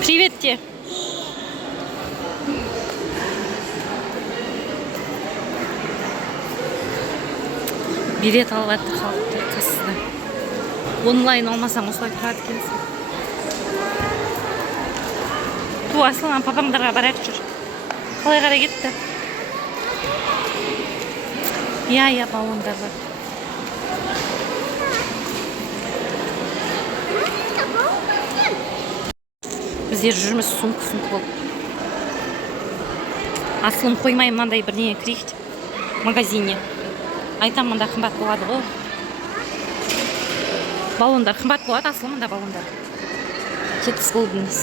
Привет тебе. Билет алып жатыр халықтар кассада. Онлайн алмасаң осылай тұрады екенсің. Ту Аслан папаңдарға барайық жүр. Қалай қарай кетті? Иә, баллондар бар. Біздер жүрміз сумка болып. Аслым қоймай мынандай бірдеңе кірейік деп. Магазине. Айтам, мында қымбат болады ғой. Баллондар қымбат болады, Аслым мында баллондар. Кетіс болдыңыз.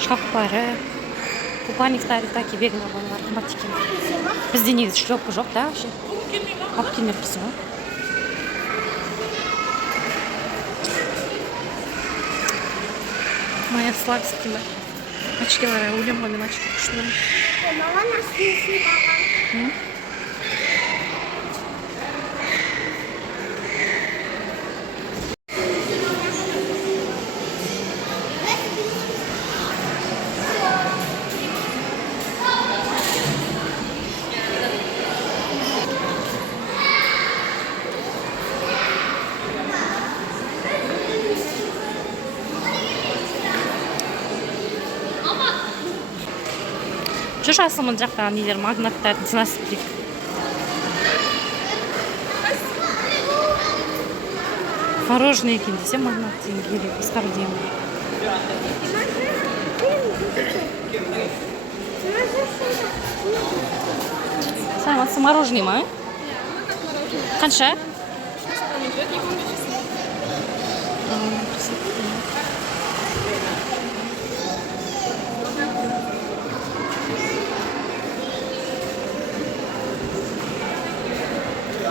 Шаппары, купальниктары, таки бегін баллондар қымбат екен. Бізде негізі шлепка жоқ, да, вообще? Алып келмеппіз ғой. Моя слабость бар. Очкилар, өлем ғой мен очки күшінемін. Маған астысын таған. Жүр Аслымын жақтағы нелер, магнаттардың сынасып дейік. Мороженое екен десем, магнат деген керек, басқа бір деймін. Саған мороженое ма? Қанша?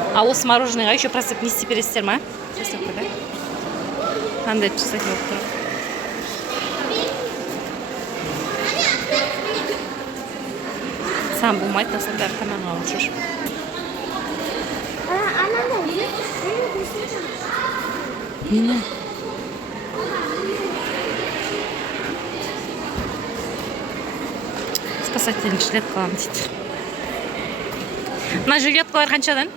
А осы мороженыйға еще процент нести бересіздер ма? Жасап қой, да? Қандай жасап болып тұр. Саған болмайды, тасын бәрі тамақ алып жүр. Нені? Спасательный жилет қалам дейді. Мына жилеткалар қаншадан?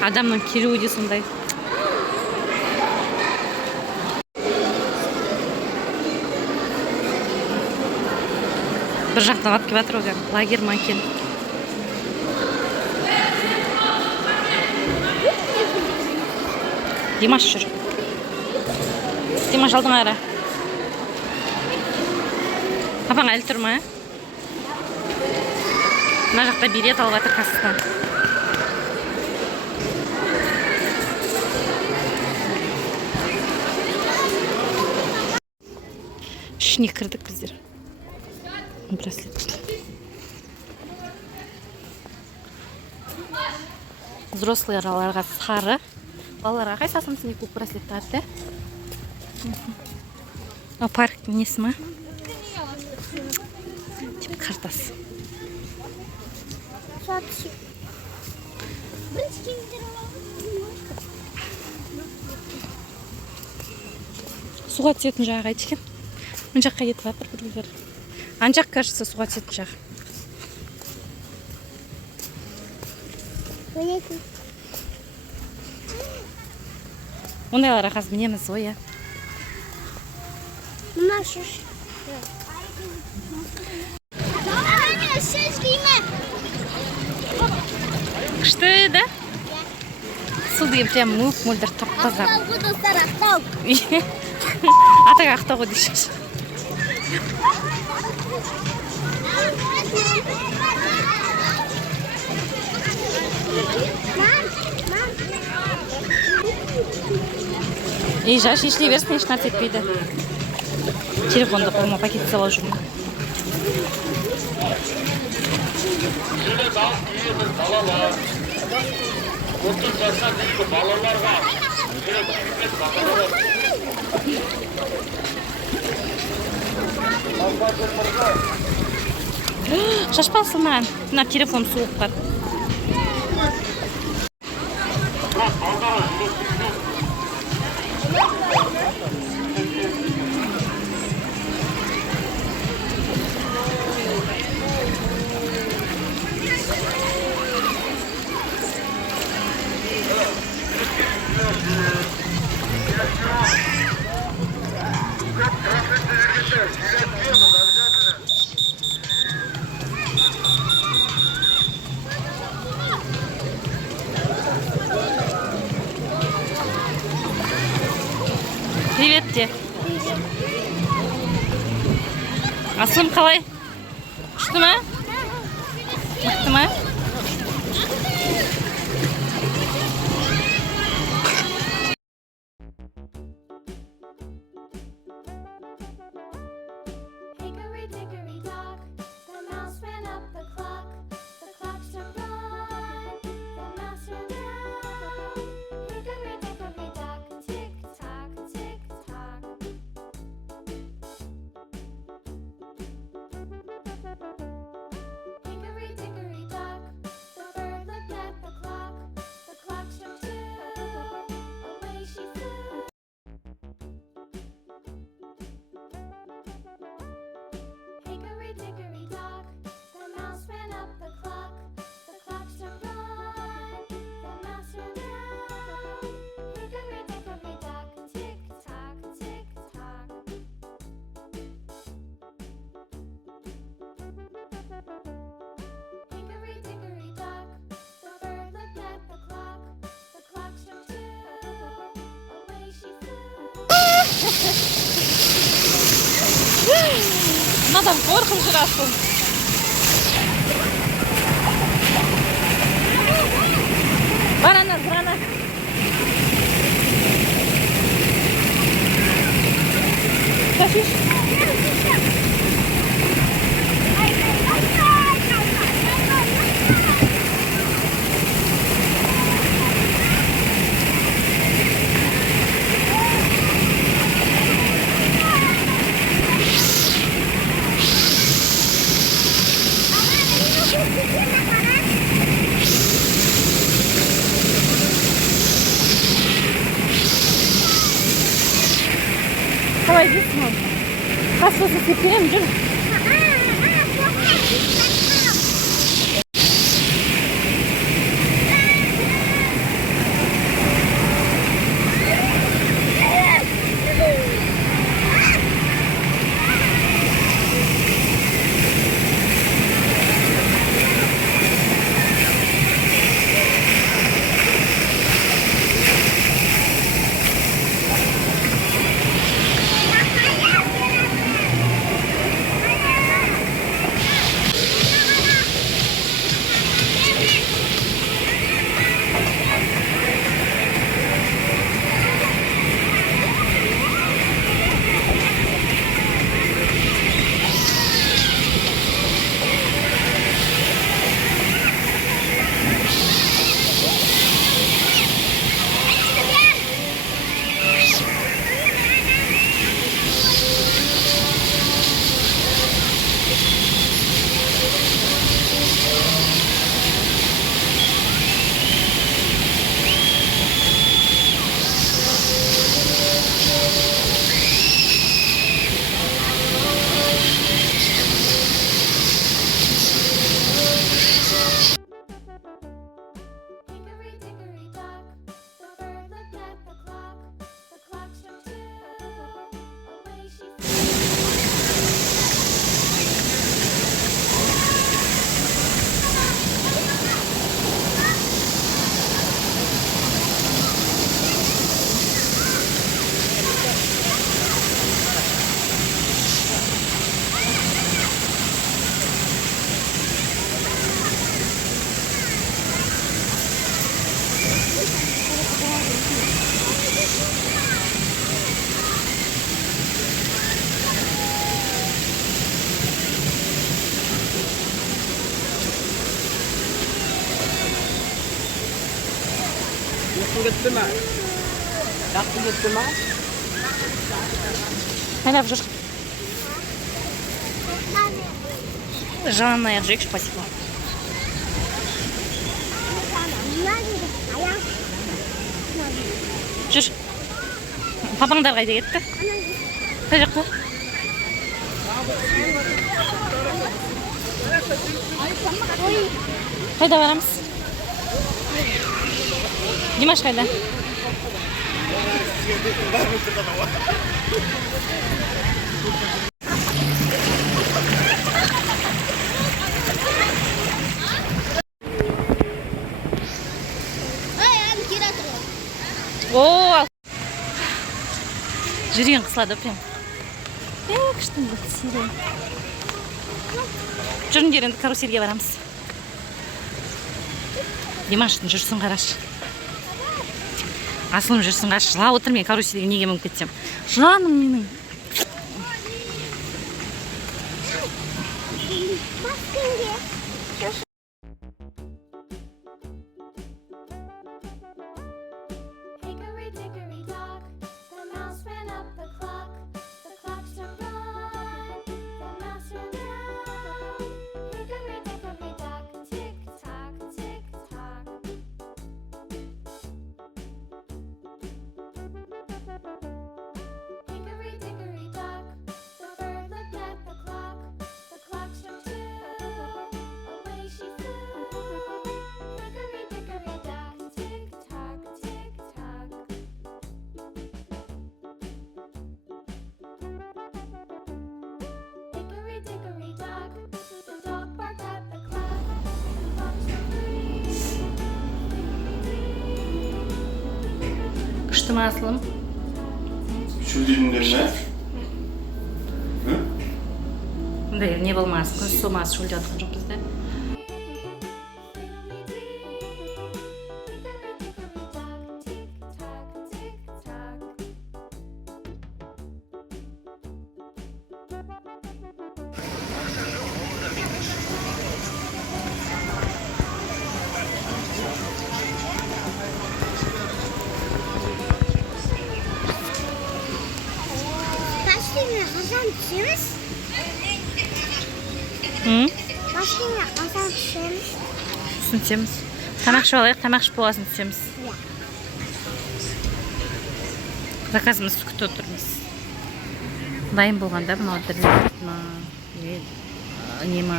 Адамның келуі де сондай. Бір жақтан алып келіп жатыр ғой, лагерь манкен. Димаш жүр. Димаш алдың ара. Папаң әлі тұр ма? Мына жақта билет алып жатыр кассадан. Ішіне кірдік біздер. Браслет. Взрослыйларға сары. Балаларға қайсасын сен көк браслет тарды? Парктің несі ма? Тип картасы. Суға түсетін жағы қайда екен? Мына жаққа кетіп жатыр біреулер. Ана жақ, кажется, суға түсетін жағы. Ондайларға қазір мінеміз ғой, иә. Мына шыш. Күшті, да? Су деген прям мөлдір тап-таза. Атаға Ақтау ғой дейші. Жаш ешілей берсін, еш нәрсе етпейді. Телефонды қолыма пакет салау жүрмін. Шашпасынан, мына телефон суық бар. bitti. Aslım kalay. Çıktı mı? Çıktı mı? Hickory dickory dock, the mouse ran up the clock. The clock struck one, the mouse ran down. Hickory dickory dock, tick tock, tick tock. Hickory dickory dock, the bird looked at the clock. The clock struck two, away she flew. Hickory dickory dock, the mouse ran up the clock. The clock struck one, the mouse ran down. Hickory dickory dock, tick tock, tick tock. Hickory dickory dock, the bird looked at the clock. The clock struck two, away she flew. Надо в горку жирафу. Барана, барана. Kaçış. Давай здесь можно. Послушай, цепляем, же. Hickory dickory dock, the bird looked at the clock. The clock struck two, away she flew. Она вже Жанна Джек, спасибо. Жүр. Папаңдар қайда кетті? Қай жақта? Қайда барамыз? Димаш қайда? О! Жүрегің қысылады прям. Күшті серия. Жүріңдер енді карусельге барамыз. Димаштың жүрсін қарашы. Асылым жүрсін қарашы. Жылап отыр, мен карусельге неге мініп кетсем. Жаным менің. Hickory dickory dock, the mouse ran up the clock. The clock struck one, the mouse ran down. Hickory dickory dock, tick tock, tick tock. Hickory dickory dock, the bird looked at the clock. The clock struck two, away she flew. Hickory dickory dock, tick tock, tick tock. Hickory dickory dock, the dog barked at the clock. The clock struck three. Күшті ма Асылым? Шөлдеріңдер ме? Бұндай не болмас, күн сомас шөлде атқан жоқ бізде. Машина қазан түсеміз. Машина қазан түсеміз. Түсінсеміз. Тамақ ішіп алайық, тамақ ішіп болғасын түсеміз. Заказымызды күтіп отырмыз. Дайын болғанда мынау дірлет ма, не ма,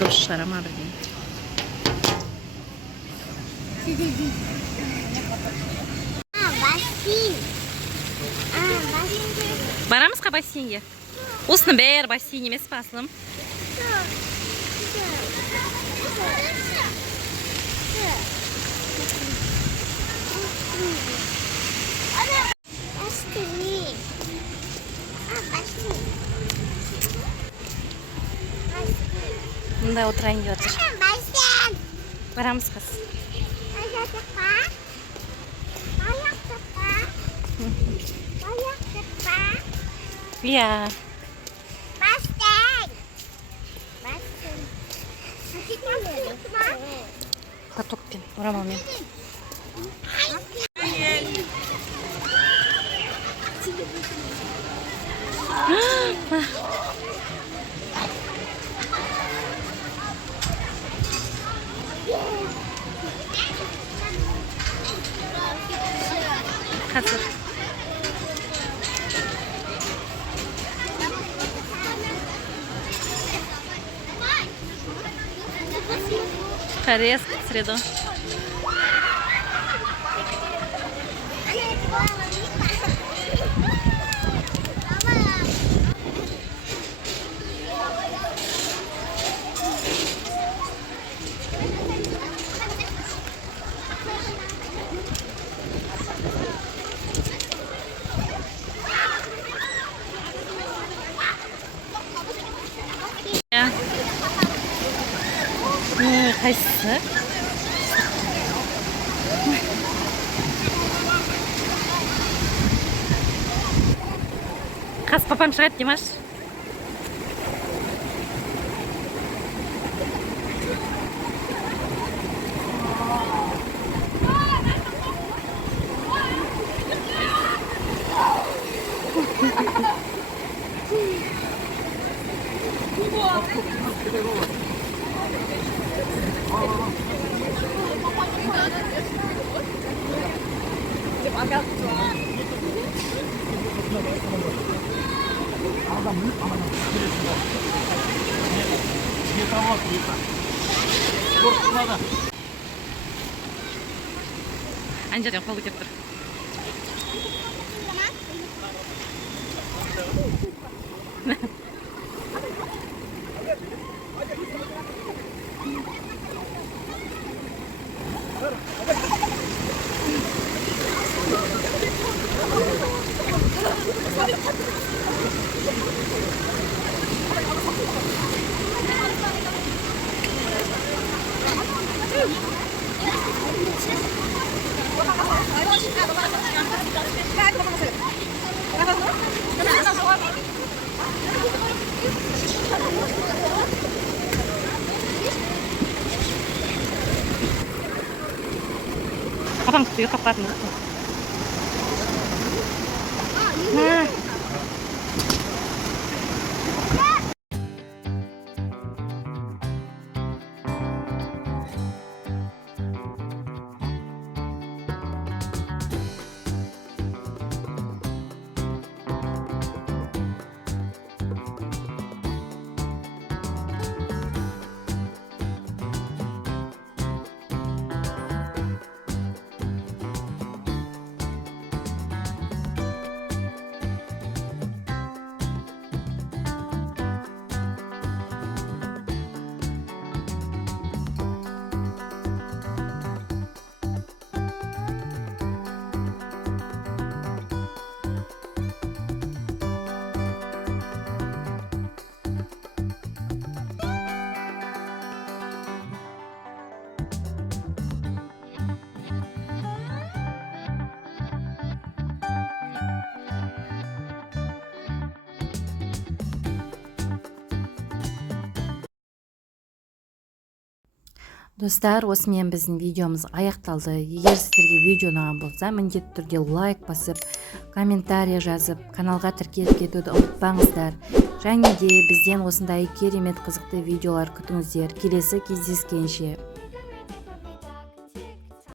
дұрыс шығара ма бірден. Бассейн. Барамыз қа бассейнге? Осының бәрі бассейн емес па Асылым? Мында отырайын деп жатыр. Бассейн. Барамыз қыз. Иә. Катокпен, орамалмен. Қазір. Резко в среду. Қайсысы? Қас папаң шығады, Димаш. 안 저장 보고 있겠다. Папаң күтіп ұйықтап қалатын болыпты. Достар, осымен біздің видеомыз аяқталды. Егер сіздерге видео ұнаған болса, міндетті түрде лайк басып, комментарий жазып, каналға тіркеліп кетуді ұмытпаңыздар. Және де бізден осындай керемет қызықты видеолар күтіңіздер. Келесі кездескенше.